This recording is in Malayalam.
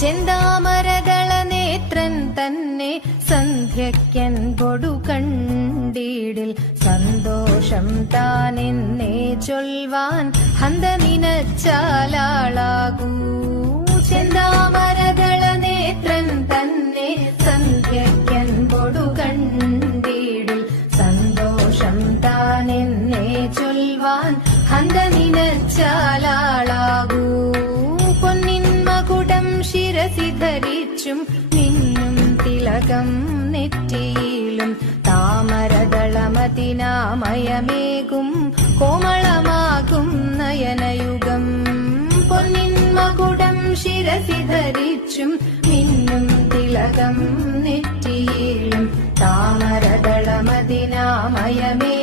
ചെന്താമരദള നേത്രൻ തന്നെ സന്ധ്യയ്ക്കൻ പൊടു കണ്ടീടിൽ സന്തോഷം താനെന്നേ ചൊൽവാൻ ഹന്ത നിനച്ചാലാളാകൂ. ചെന്താമരദള നേത്രൻ തന്നെ സന്ധ്യയ്ക്കൻ പൊടു കണ്ടീടിൽ സന്തോഷം താനെന്നേ ചൊൽവാൻ ഹന്ത നിനച്ചാലാളാകൂ. പൊന്നിൻ മകുടം ശിരസി ധരിച്ചും മിന്നും തിലകം നെറ്റിയിലും താമരദളമതിനാമയമേകും കോമളമാകും നയനയുഗം. പൊന്നിൻ മകുടം ശിരസി ധരിച്ചും മിന്നും തിലകം നെറ്റിയിലും താമരദളമതിനാമയമേ